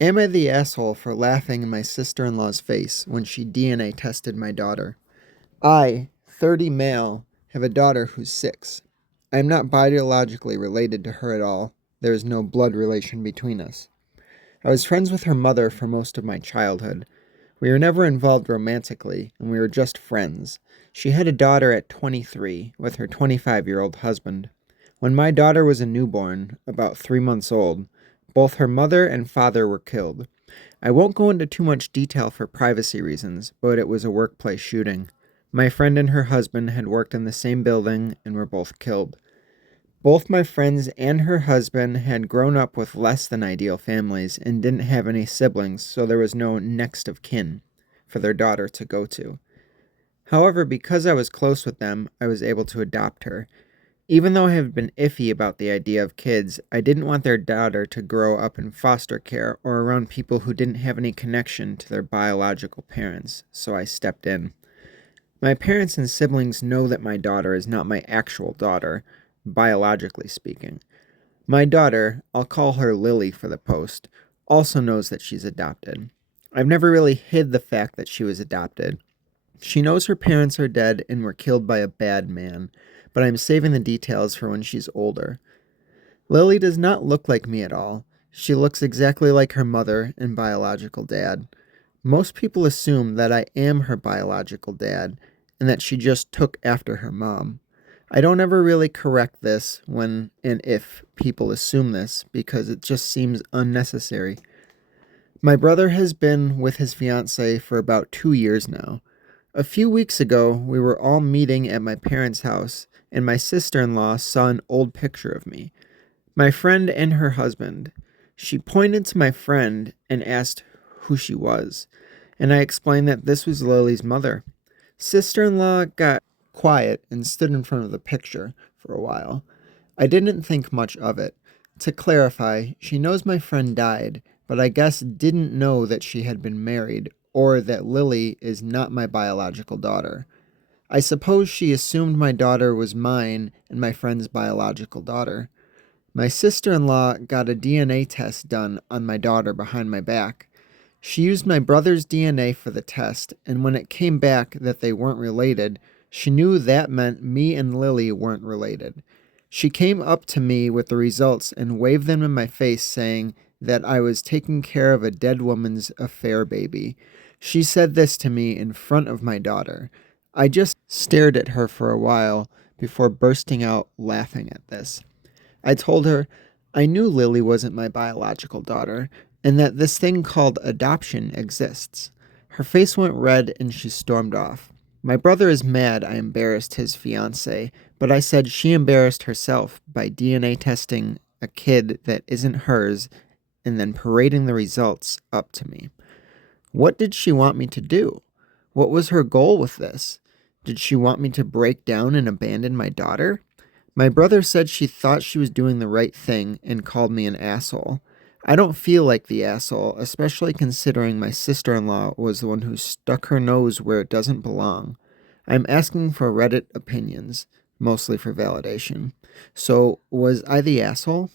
Am I the asshole for laughing in my sister-in-law's face when she DNA tested my daughter? I, 30 male, have a daughter who's 6. I am not biologically related to her at all. There is no blood relation between us. I was friends with her mother for most of my childhood. We were never involved romantically, and we were just friends. She had a daughter at 23 with her 25-year-old husband. When my daughter was a newborn, about 3 months old, both her mother and father were killed. I won't go into too much detail for privacy reasons, but it was a workplace shooting. My friend and her husband had worked in the same building and were both killed. Both my friends and her husband had grown up with less than ideal families and didn't have any siblings, so there was no next of kin for their daughter to go to. However, because I was close with them, I was able to adopt her. Even though I have been iffy about the idea of kids, I didn't want their daughter to grow up in foster care or around people who didn't have any connection to their biological parents, so I stepped in. My parents and siblings know that my daughter is not my actual daughter, biologically speaking. My daughter, I'll call her Lily for the post, also knows that she's adopted. I've never really hid the fact that she was adopted. She knows her parents are dead and were killed by a bad man, but I'm saving the details for when she's older. Lily does not look like me at all. She looks exactly like her mother and biological dad. Most people assume that I am her biological dad and that she just took after her mom. I don't ever really correct this when and if people assume this because it just seems unnecessary. My brother has been with his fiancée for about 2 years now. A few weeks ago, we were all meeting at my parents' house, and my sister-in-law saw an old picture of me. My friend and her husband. She pointed to my friend and asked who she was, and I explained that this was Lily's mother. Sister-in-law got quiet and stood in front of the picture for a while. I didn't think much of it. To clarify, she knows my friend died, but I guess didn't know that she had been married or that Lily is not my biological daughter. I suppose she assumed my daughter was mine and my friend's biological daughter. My sister-in-law got a DNA test done on my daughter behind my back. She used my brother's DNA for the test, and when it came back that they weren't related, she knew that meant me and Lily weren't related. She came up to me with the results and waved them in my face, saying that I was taking care of a dead woman's affair baby. She said this to me in front of my daughter. I just stared at her for a while before bursting out laughing at this. I told her I knew Lily wasn't my biological daughter and that this thing called adoption exists. Her face went red and she stormed off. My brother is mad I embarrassed his fiancée, but I said she embarrassed herself by DNA testing a kid that isn't hers and then parading the results up to me. What did she want me to do? What was her goal with this? Did she want me to break down and abandon my daughter? My brother said she thought she was doing the right thing and called me an asshole. I don't feel like the asshole, especially considering my sister-in-law was the one who stuck her nose where it doesn't belong. I'm asking for Reddit opinions, mostly for validation. So, was I the asshole?